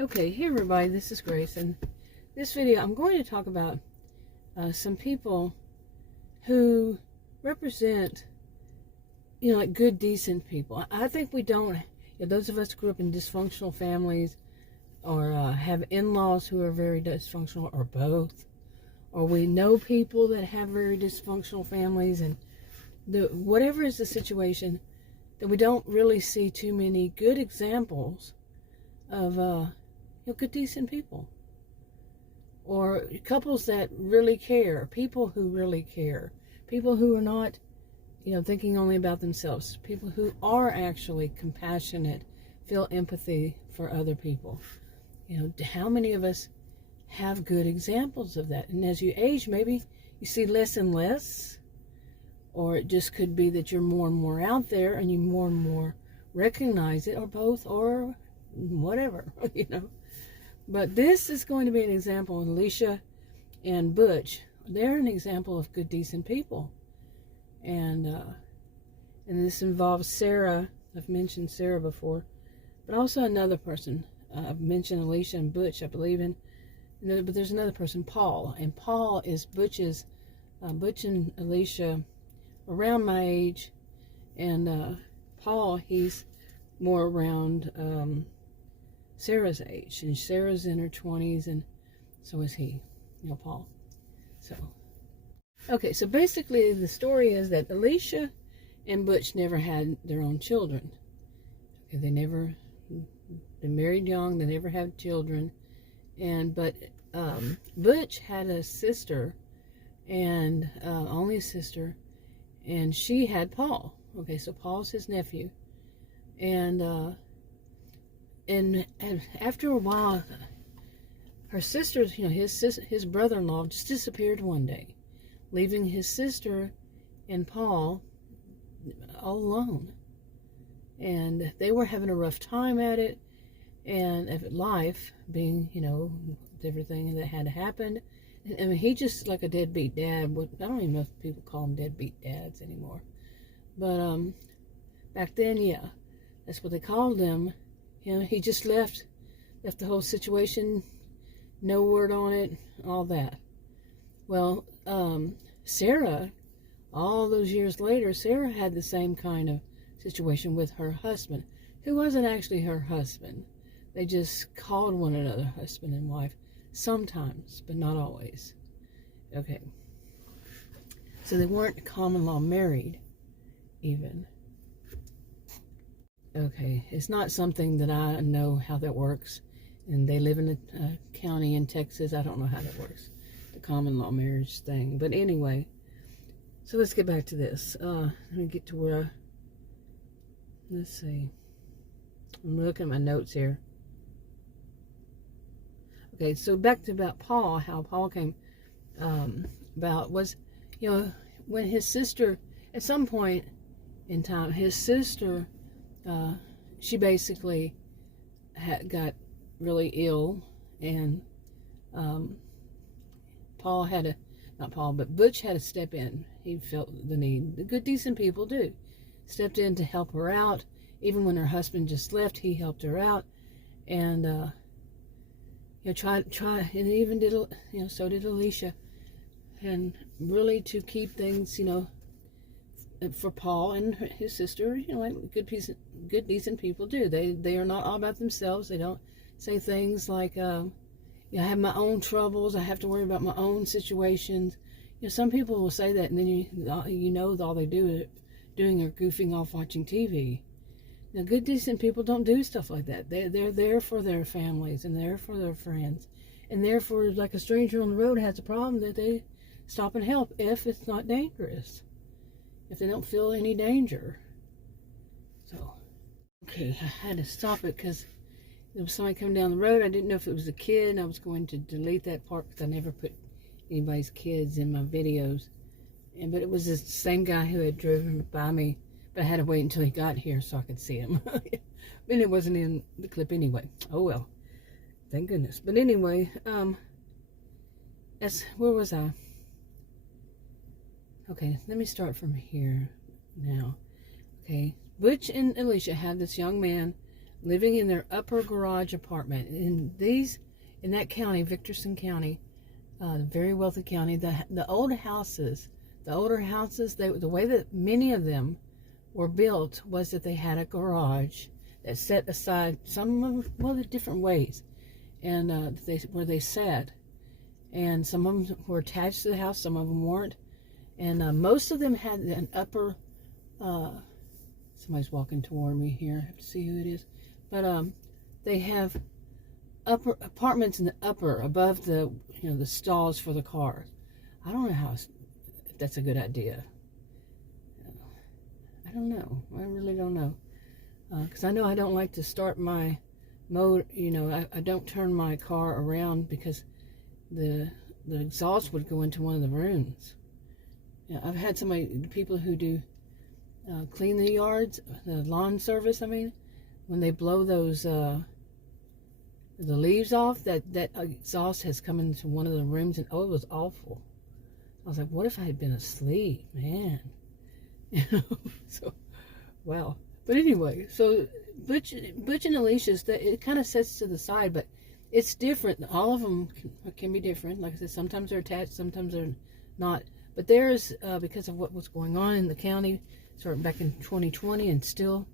Okay, hey everybody, this is Grace, and this video I'm going to talk about some people who represent, like good, decent people. I think we don't, those of us who grew up in dysfunctional families or have in-laws who are very dysfunctional, or both, or we know people that have very dysfunctional families, and whatever is the situation, that we don't really see too many good examples of good, decent people, or couples that really care, people who really care, people who are not, thinking only about themselves, people who are actually compassionate, feel empathy for other people. How many of us have good examples of that? And as you age, maybe you see less and less, or it just could be that you're more and more out there and you more and more recognize it, or both, or whatever, But this is going to be an example. Alicia and Butch, they're an example of good, decent people. And this involves Sarah. I've mentioned Sarah before, but also another person. I've mentioned Alicia and Butch, I believe in. But there's another person, Paul. And Paul is Butch's, Butch and Alicia around my age. And Paul, he's more around Sarah's age, and Sarah's in her 20s, and so is he, Paul. So basically the story is that Alicia and Butch never had their own children. They married young, they never had children, but Butch had a sister, and only a sister, and she had Paul. Okay, so Paul's his nephew, and after a while, her sister, his brother-in-law just disappeared one day, leaving his sister and Paul all alone. And they were having a rough time at it, and at life, being, everything that had happened. I mean, he just like a deadbeat dad. I don't even know if people call them deadbeat dads anymore. But back then, yeah, that's what they called them. He just left the whole situation, no word on it, all that. Well, Sarah, all those years later, Sarah had the same kind of situation with her husband, who wasn't actually her husband. They just called one another husband and wife, sometimes, but not always. Okay. So they weren't common law married, even. Okay, it's not something that I know how that works, and they live in a county in Texas. I don't know how that works, the common law marriage thing. But anyway, so let's get back to this. Let me get to where let's see. I'm looking at my notes here. Okay, so back to about Paul, how Paul came about was, when his sister, at some point in time, his sister, she basically got really ill, and Butch had to step in. He felt the need. The good, decent people do. Stepped in to help her out. Even when her husband just left, he helped her out, and try, and even did, so did Alicia, and really to keep things, for Paul and his sister, like good, decent people do. They are not all about themselves. They don't say things like, I have my own troubles. I have to worry about my own situations. Some people will say that, and then all they doing are goofing off watching TV. Now, good, decent people don't do stuff like that. They're there for their families, and there for their friends, and therefore, like a stranger on the road has a problem, that they stop and help if it's not dangerous, if they don't feel any danger. So, okay, I had to stop it because there was somebody coming down the road. I didn't know if it was a kid, and I was going to delete that part because I never put anybody's kids in my videos. But it was the same guy who had driven by me, but I had to wait until he got here so I could see him. And it wasn't in the clip anyway. Oh well, thank goodness. But anyway, where was I? Okay, let me start from here now. Okay, Butch and Alicia had this young man living in their upper garage apartment. In that county, Victorson County, very wealthy county, the older houses, the way that many of them were built was that they had a garage that set aside some of, well, the different ways, and where they sat, and some of them were attached to the house, some of them weren't, and most of them had an upper. Somebody's walking toward me here. I have to see who it is, but they have upper apartments in the upper above the the stalls for the cars. I don't know if that's a good idea. I don't know. I really don't know. Because I know I don't like to start my mode. I don't turn my car around because the exhaust would go into one of the rooms. I've had people who do clean the yards, the lawn service. I mean, when they blow those the leaves off, that exhaust has come into one of the rooms, and oh, it was awful. I was like, what if I had been asleep, man? So, wow. But anyway, so Butch and Alicia's, it kind of sets to the side, but it's different. All of them can be different. Like I said, sometimes they're attached, sometimes they're not. But theirs, because of what was going on in the county, starting back in 2020, and still,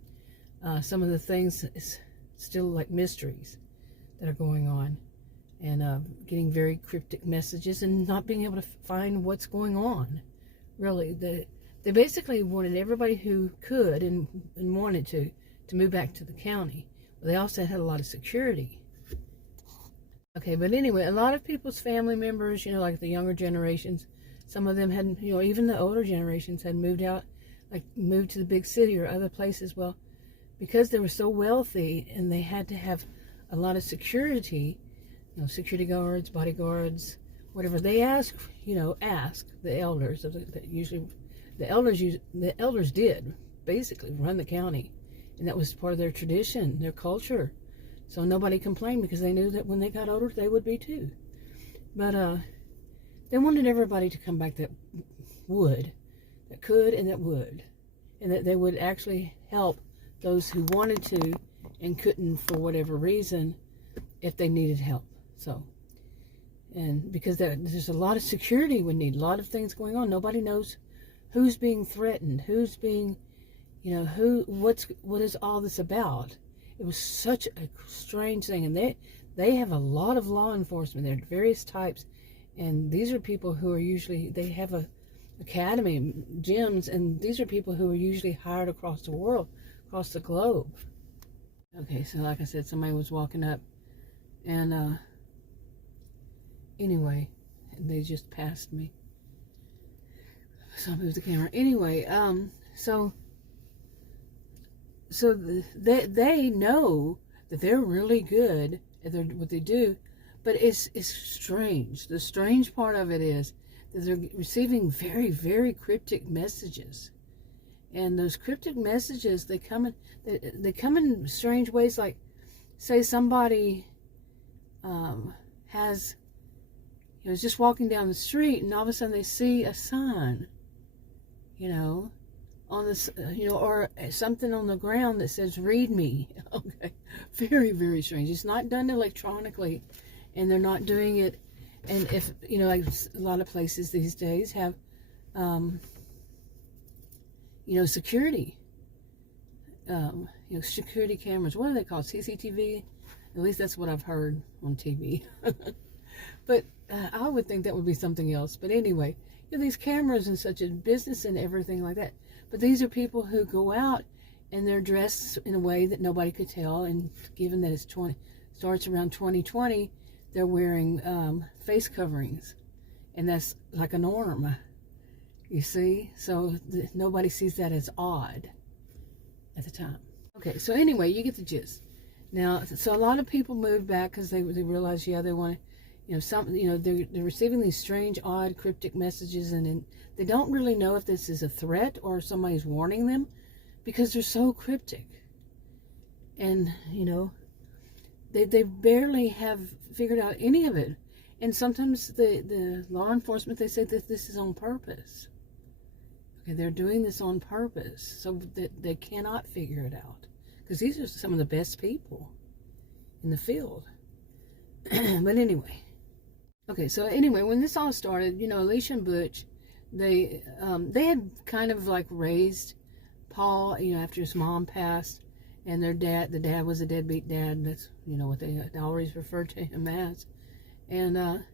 some of the things is still like mysteries that are going on, and getting very cryptic messages and not being able to find what's going on. Really, they basically wanted everybody who could and wanted to move back to the county. But they also had a lot of security. Okay, but anyway, a lot of people's family members, like the younger generations, some of them had, even the older generations had moved out, like moved to the big city or other places. Well, because they were so wealthy and they had to have a lot of security, security guards, bodyguards, whatever, they ask the elders of the elders did basically run the county, and that was part of their tradition, their culture. So nobody complained because they knew that when they got older, they would be too. But they wanted everybody to come back that could, and that would, and that they would actually help those who wanted to and couldn't for whatever reason if they needed help. So, and because there's a lot of security we need, a lot of things going on. Nobody knows who's being threatened, who's being, what is all this about? It was such a strange thing, and they have a lot of law enforcement. There are various types, and these are people who are usually, they have a academy, gyms, and these are people who are usually hired across the world, across the globe. Okay, so like I said, somebody was walking up, and anyway, they just passed me. So I moved the camera. Anyway, so they know that they're really good at what they do, but it's strange. The strange part of it is that they're receiving very, very cryptic messages, and those cryptic messages, they come in strange ways. Like, say somebody is just walking down the street, and all of a sudden they see a sign, on this, or something on the ground that says "Read me." Okay, very, very strange. It's not done electronically, and they're not doing it. And if like a lot of places these days have, security, security cameras. What are they called? CCTV. At least that's what I've heard on TV. But I would think that would be something else. But anyway, these cameras and such a business and everything like that. But these are people who go out and they're dressed in a way that nobody could tell. And given that it starts around 2020, they're wearing face coverings, and that's like a norm. You see, so nobody sees that as odd at the time. Okay, so anyway, you get the gist. Now, so a lot of people move back because they realize, they want to, they're receiving these strange, odd, cryptic messages, and they don't really know if this is a threat or somebody's warning them, because they're so cryptic. And, they barely have figured out any of it. And sometimes the law enforcement, they say that this is on purpose. Okay, they're doing this on purpose so that they cannot figure it out, because these are some of the best people in the field. But anyway, okay, so anyway, when this all started, Alicia and Butch, they had kind of like raised Paul, after his mom passed, and the dad was a deadbeat dad. That's, what they always referred to him as. And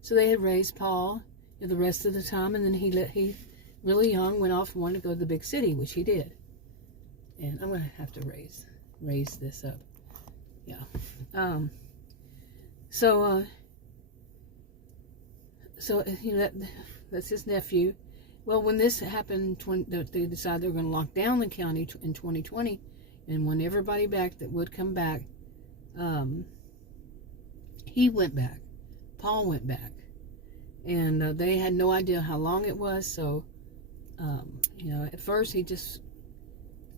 so they had raised Paul the rest of the time, and then he really young went off and wanted to go to the big city, which he did. And I'm going to have to raise this up. Yeah. So that's his nephew. Well, when this happened, they decided they were going to lock down the county in 2020, and when everybody back that would come back, he went back. Paul went back, and they had no idea how long it was. So, at first he just,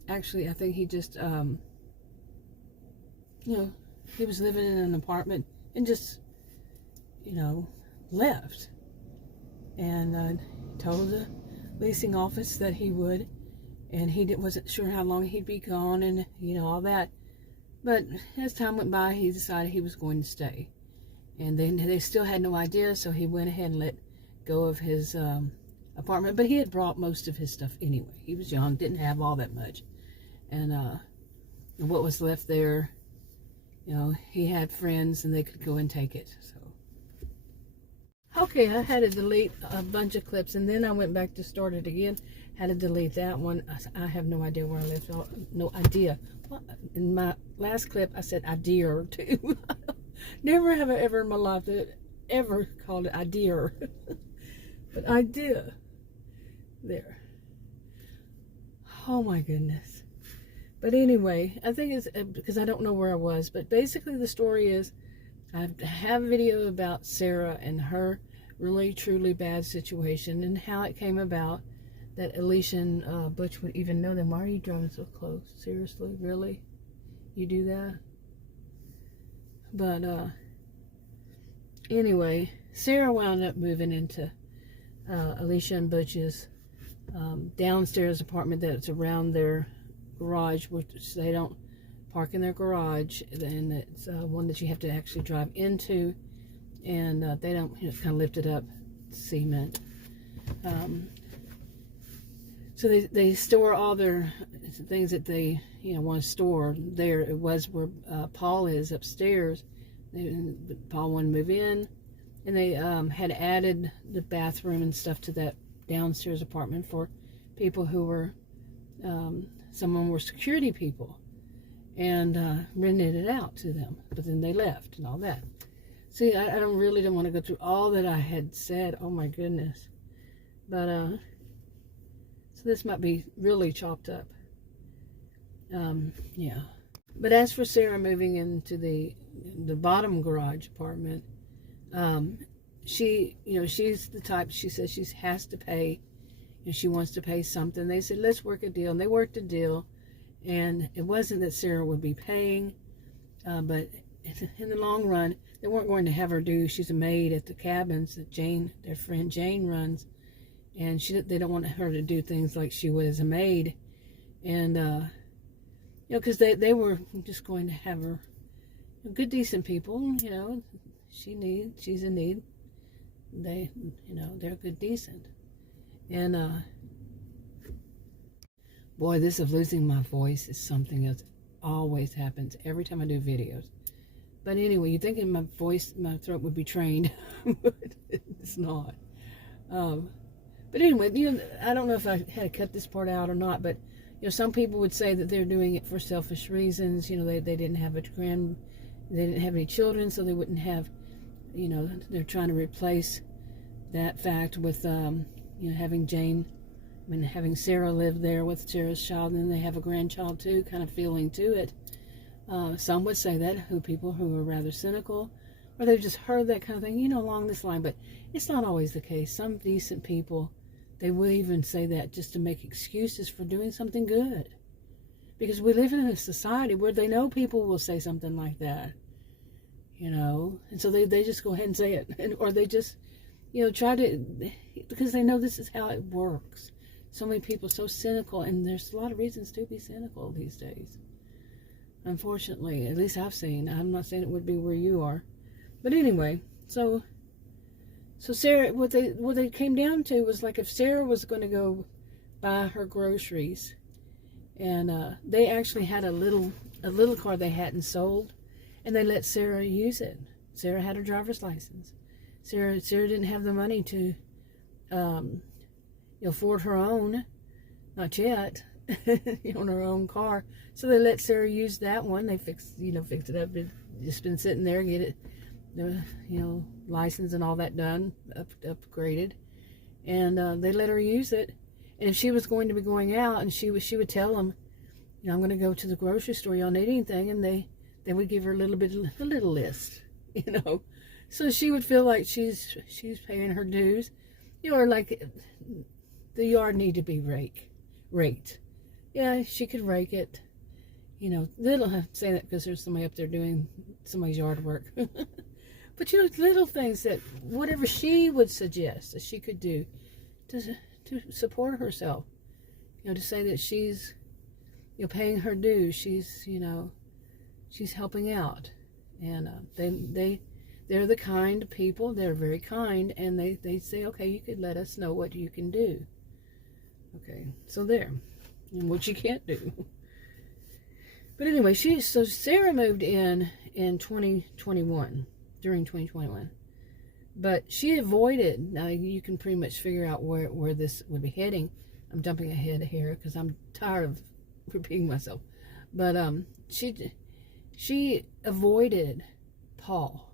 actually, I think he just, he was living in an apartment and just, left, and told the leasing office that he would, and he wasn't sure how long he'd be gone, and all that. But as time went by, he decided he was going to stay, and then they still had no idea. So he went ahead and let go of his apartment. But he had brought most of his stuff anyway. He was young, didn't have all that much, and what was left there, he had friends, and they could go and take it. So. Okay, I had to delete a bunch of clips, and then I went back to start it again. Had to delete that one. I have no idea where I left off. No idea. Well, in my last clip, I said idea too. Never have I ever in my life ever called it idea. But idea. There. Oh my goodness. But anyway, I think it's because I don't know where I was. But basically the story is, I have a video about Sarah and her really, truly bad situation, and how it came about that Alicia and Butch would even know them. Why are you driving so close? Seriously? Really? You do that? But anyway, Sarah wound up moving into Alicia and Butch's downstairs apartment that's around their garage, which they don't park in their garage, and it's one that you have to actually drive into, and they don't, kind of lift it up, cement. So they store all their things that they want to store there. It was where Paul is upstairs. Paul wanted to move in, and they had added the bathroom and stuff to that downstairs apartment for people who were, some of them were security people, and rented it out to them. But then they left and all that. See, I don't want to go through all that I had said. Oh my goodness. But so this might be really chopped up. Yeah. But as for Sarah moving into the bottom garage apartment, she, she's the type, she says she has to pay, and she wants to pay something. They said, let's work a deal. And they worked a deal. And it wasn't that Sarah would be paying, but in the long run, they weren't going to have her do. She's a maid at the cabins that their friend Jane runs, and they don't want her to do things like she would as a maid, and because they were just going to have her, good decent people, she's in need. They're good decent, and boy, this of losing my voice is something that always happens every time I do videos. But anyway, you'd think my throat would be trained, but it's not. But anyway, I don't know if I had to cut this part out or not, but some people would say that they're doing it for selfish reasons. They didn't have they didn't have any children, so they wouldn't have, they're trying to replace that fact with, having Sarah live there with Sarah's child, and then they have a grandchild too, kind of feeling to it. Some would say that, people who are rather cynical, or they've just heard that kind of thing, along this line, but it's not always the case. Some decent people, they will even say that just to make excuses for doing something good. Because we live in a society where they know people will say something like that, and so they just go ahead and say it, or they just, try to, because they know this is how it works. So many people are so cynical, and there's a lot of reasons to be cynical these days. unfortunately. At least I've seen. I'm not saying it would be where you are. But anyway, so Sarah, what they came down to was like if Sarah was going to go buy her groceries, and they actually had a little car they hadn't sold, and they let Sarah use it. Sarah had her driver's license. Sarah didn't have the money to afford her own, not yet, on her own car. So they let Sarah use that one. They fixed it up. It just been sitting there, get it, license and all that done, upgraded, and they let her use it. And if she was going to be going out, and she would tell them, I'm going to go to the grocery store. Y'all need anything? And they would give her a little list, So she would feel like she's paying her dues, or like the yard need to be raked. Yeah, she could rake it. I'm saying that because there's somebody up there doing somebody's yard work. But little things that whatever she would suggest that she could do to support herself. To say that she's paying her dues. She's helping out, and they're the kind people. They're very kind, and they say, okay, you could let us know what you can do. Okay, so there, and what you can't do. But anyway, so Sarah moved in 2021, during 2021. But she avoided, now you can pretty much figure out where this would be heading. I'm jumping ahead here because I'm tired of repeating myself. But she avoided Paul.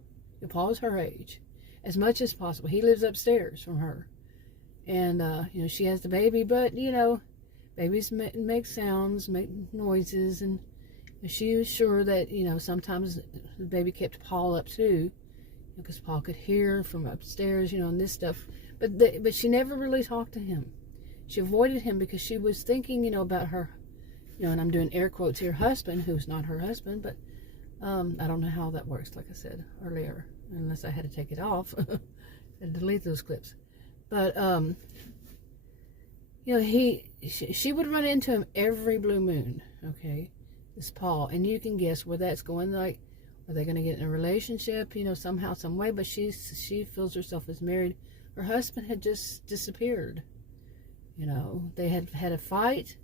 Paul's her age, as much as possible. He lives upstairs from her. And, she has the baby, but, babies make sounds, make noises, and she was sure that, sometimes the baby kept Paul up too, because Paul could hear from upstairs, and this stuff. But she never really talked to him. She avoided him because she was thinking, about her, and I'm doing air quotes here, husband, who's not her husband, but I don't know how that works, like I said earlier, unless I had to take it off and delete those clips. But, she would run into him every blue moon, okay, this Paul, and you can guess where that's going. Like, are they going to get in a relationship, somehow, some way? But she feels herself as married. Her husband had just disappeared. They had a fight,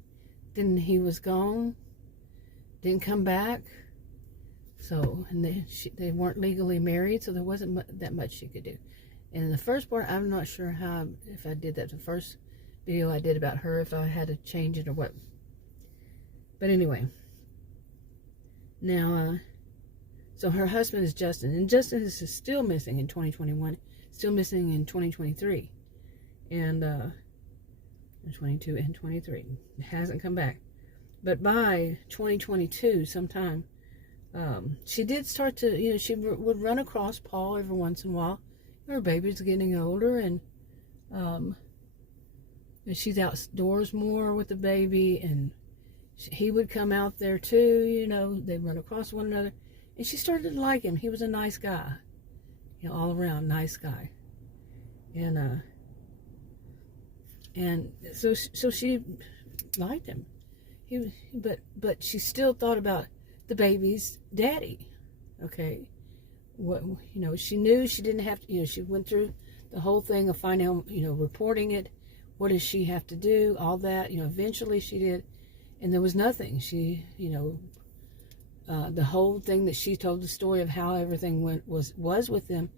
then he was gone, didn't come back. So, and they weren't legally married, so there wasn't that much she could do. And in the first part, I'm not sure if I did that the first video I did about her, if I had to change it or what. But anyway, now, so her husband is Justin, and Justin is still missing in 2021, still missing in 2023, and 22 and 23. It hasn't come back. But by 2022, sometime, she did start to, she would run across Paul every once in a while. Her baby's getting older, and she's outdoors more with the baby, and he would come out there too, they'd run across one another, and she started to like him. He was a nice guy, all around nice guy, and so she liked him. But she still thought about the baby's daddy, okay? What, she knew she didn't have to, she went through the whole thing of finding out, reporting it. What does she have to do? All that, eventually she did. And there was nothing. She, the whole thing that she told the story of how everything was with them.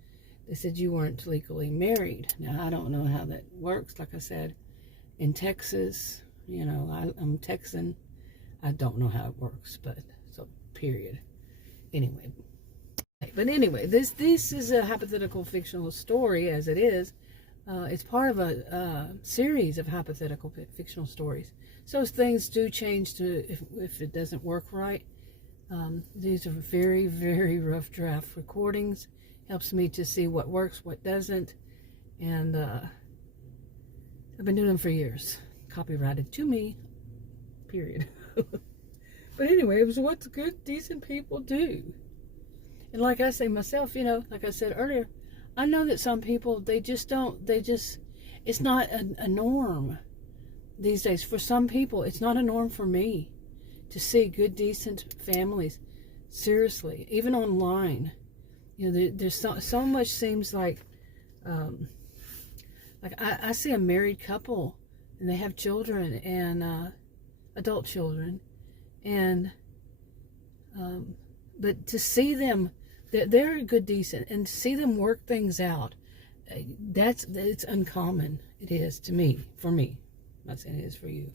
They said you weren't legally married. Now, I don't know how that works. Like I said, in Texas, I'm Texan. I don't know how it works, but so period. Anyway. But anyway, this is a hypothetical fictional story, as it is. It's part of a series of hypothetical fictional stories. So things do change if it doesn't work right. These are very, very rough draft recordings. Helps me to see what works, what doesn't. And I've been doing them for years. Copyrighted to me, period. But anyway, it was what good, decent people do. And like I say myself, like I said earlier, I know that some people, it's not a norm these days. For some people, it's not a norm for me to see good, decent families. Seriously, even online, you know, there's so much seems like I see a married couple and they have children and adult children, and but to see them, they're good, decent, and to see them work things out, it's uncommon. It is to me, for me. I'm not saying it is for you.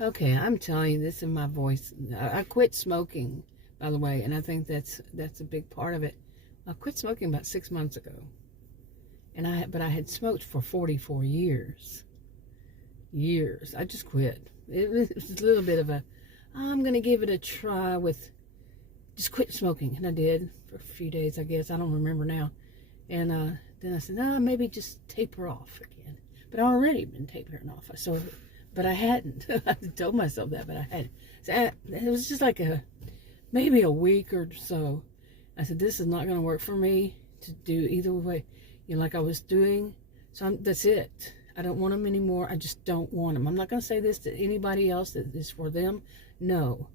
Okay, I'm telling you this in my voice. I quit smoking, by the way, and I think that's a big part of it. I quit smoking about 6 months ago, but I had smoked for 44 years. I just quit. It was a little bit of I'm gonna give it a try with just quit smoking, and I did for a few days, I guess. I don't remember now. And then I said, no, maybe just taper off again. But I already been tapering off, but I hadn't. I told myself that, but I hadn't. So it was just like maybe a week or so. I said, this is not going to work for me to do either way, you know, like I was doing. So that's it. I don't want them anymore. I just don't want them. I'm not going to say this to anybody else that is for them. No,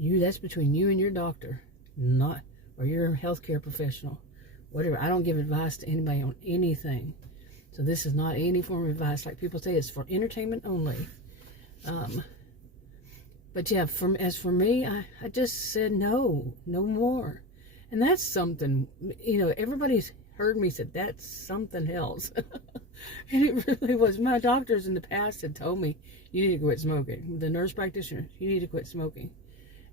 that's between you and your doctor, or your healthcare professional, whatever. I don't give advice to anybody on anything. So this is not any form of advice. Like people say, it's for entertainment only. But yeah, as for me, I just said no more. And that's something, you know, everybody's heard me say that's something else. And it really was. My doctors in the past had told me, you need to quit smoking. The nurse practitioner, you need to quit smoking.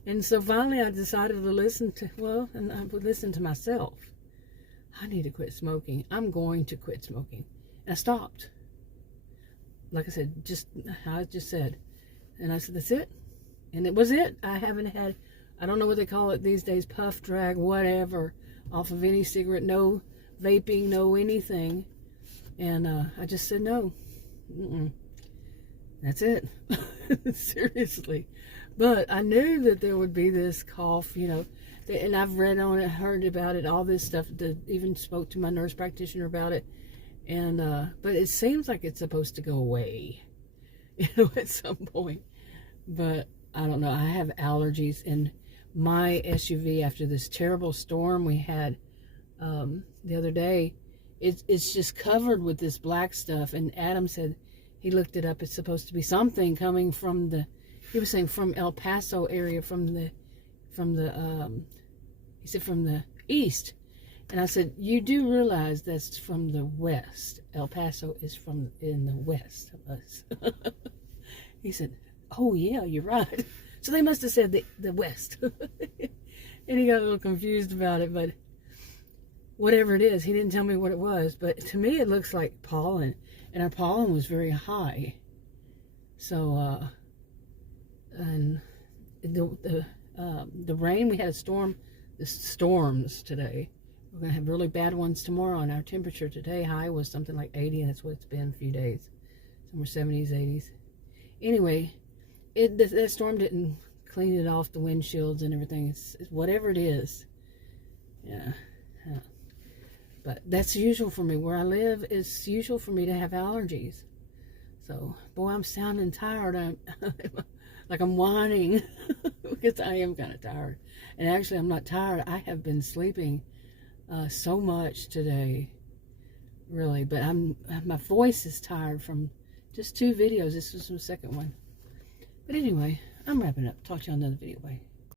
And so finally I decided to and I would listen to myself. I need to quit smoking. I'm going to quit smoking. And I stopped. Like I said, just how I just said. And I said, that's it. And it was it. I haven't had, I don't know what they call it these days, puff, drag, whatever, off of any cigarette, no vaping, no anything. And I just said no. That's it. Seriously. But I knew that there would be this cough, you know, and I've read on it, heard about it, all this stuff, even spoke to my nurse practitioner about it. And but it seems like it's supposed to go away, you know, at some point. But I don't know. I have allergies, and my SUV, after this terrible storm we had the other day, it's just covered with this black stuff. And Adam said he looked it up. It's supposed to be something coming from he was saying from El Paso area, from the he said from the east. And I said, you do realize that's from the west. El Paso is in the west of us. He said, oh yeah, you're right. So they must have said the west. And he got a little confused about it, but whatever it is, he didn't tell me what it was. But to me, it looks like pollen, and our pollen was very high. So, and the rain, we had the storms today. We're going to have really bad ones tomorrow, and our temperature today high was something like 80, and that's what it's been a few days. Somewhere 70s, 80s. Anyway, that storm didn't clean it off, the windshields and everything. It's whatever it is. Yeah. But that's usual for me. Where I live, it's usual for me to have allergies. So, boy, I'm sounding tired. Like I'm whining because I am kind of tired. And actually, I'm not tired. I have been sleeping so much today, really. But my voice is tired from just 2 videos. This was the second one. But anyway, I'm wrapping up. Talk to you on another video. Bye.